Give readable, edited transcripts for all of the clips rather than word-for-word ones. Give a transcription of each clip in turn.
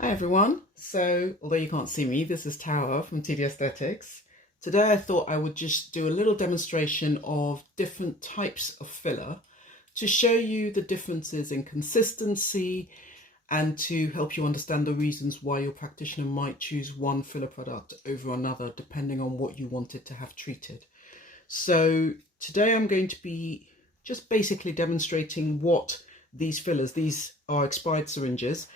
Hi everyone, so although you can't see me, this is Tara from TD Aesthetics. Today I thought I would just do a little demonstration of different types of filler to show you the differences in consistency and to help you understand the reasons why your practitioner might choose one filler product over another depending on what you wanted to have treated. So today I'm going to be just basically demonstrating what these fillers, these are expired syringes,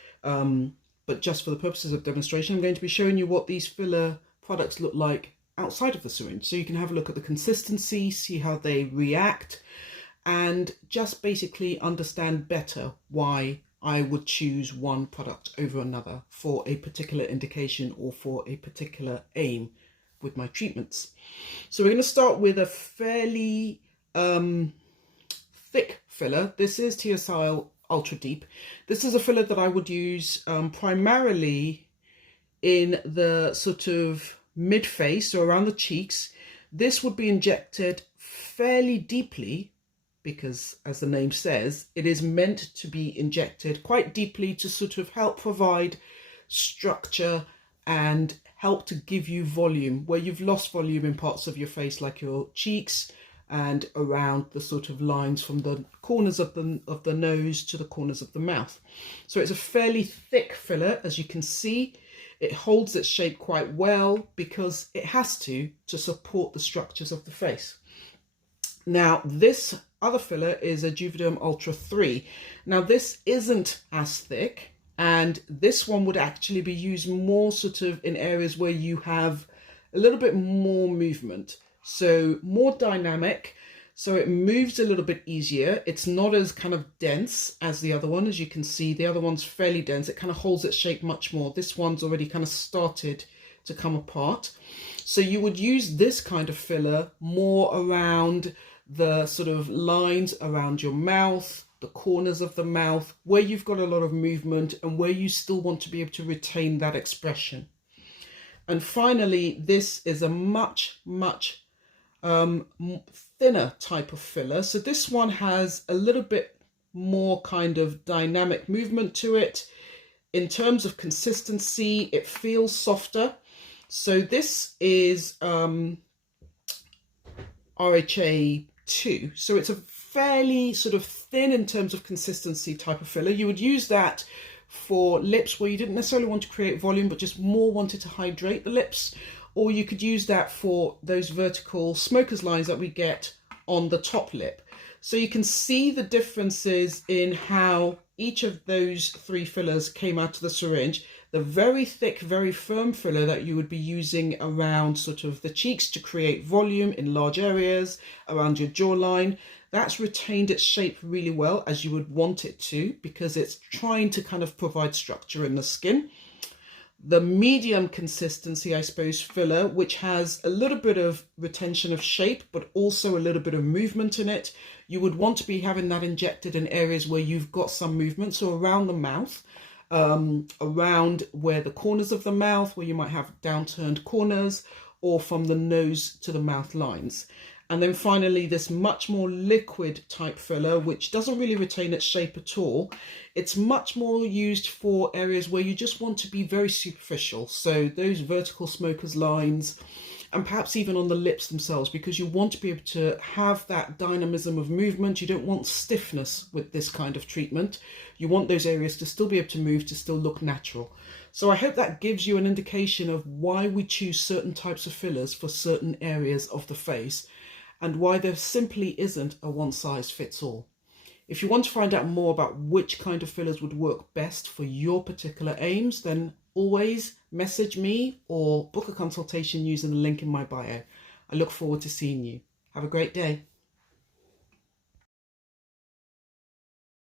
but just for the purposes of demonstration, I'm going to be showing you what these filler products look like outside of the syringe. So you can have a look at the consistency, see how they react, and just basically understand better why I would choose one product over another for a particular indication or for a particular aim with my treatments. So we're going to start with a fairly thick filler. This is Tsile Ultra Deep. This is a filler that I would use primarily in the sort of mid-face, so around the cheeks. This would be injected fairly deeply because, as the name says, it is meant to be injected quite deeply to sort of help provide structure and help to give you volume where you've lost volume in parts of your face like your cheeks and around the sort of lines from the corners of the nose to the corners of the mouth. So it's a fairly thick filler, as you can see. It holds its shape quite well because it has to support the structures of the face. Now this other filler is a Juvederm Ultra 3. Now this isn't as thick, and this one would actually be used more sort of in areas where you have a little bit more movement. So more dynamic, so it moves a little bit easier. It's not as kind of dense as the other one. As you can see, the other one's fairly dense. It kind of holds its shape much more. This one's already kind of started to come apart. So you would use this kind of filler more around the sort of lines around your mouth, the corners of the mouth, where you've got a lot of movement and where you still want to be able to retain that expression. And finally, this is a much thinner type of filler. So this one has a little bit more kind of dynamic movement to it. In terms of consistency, it feels softer. So this is RHA 2. So it's a fairly sort of thin in terms of consistency type of filler. You would use that for lips where you didn't necessarily want to create volume but just more wanted to hydrate the lips, or you could use that for those vertical smoker's lines that we get on the top lip. So you can see the differences in how each of those three fillers came out of the syringe. The very thick, very firm filler that you would be using around sort of the cheeks to create volume in large areas, around your jawline, that's retained its shape really well, as you would want it to, because it's trying to kind of provide structure in the skin. The medium consistency, I suppose, filler, which has a little bit of retention of shape, but also a little bit of movement in it. You would want to be having that injected in areas where you've got some movement. So around the mouth, around where the corners of the mouth, where you might have downturned corners, or from the nose to the mouth lines. And then finally, this much more liquid type filler, which doesn't really retain its shape at all. It's much more used for areas where you just want to be very superficial. So those vertical smoker's lines, and perhaps even on the lips themselves, because you want to be able to have that dynamism of movement. You don't want stiffness with this kind of treatment. You want those areas to still be able to move, to still look natural. So I hope that gives you an indication of why we choose certain types of fillers for certain areas of the face, and why there simply isn't a one-size-fits-all. If you want to find out more about which kind of fillers would work best for your particular aims, then always message me or book a consultation using the link in my bio. I look forward to seeing you. Have a great day.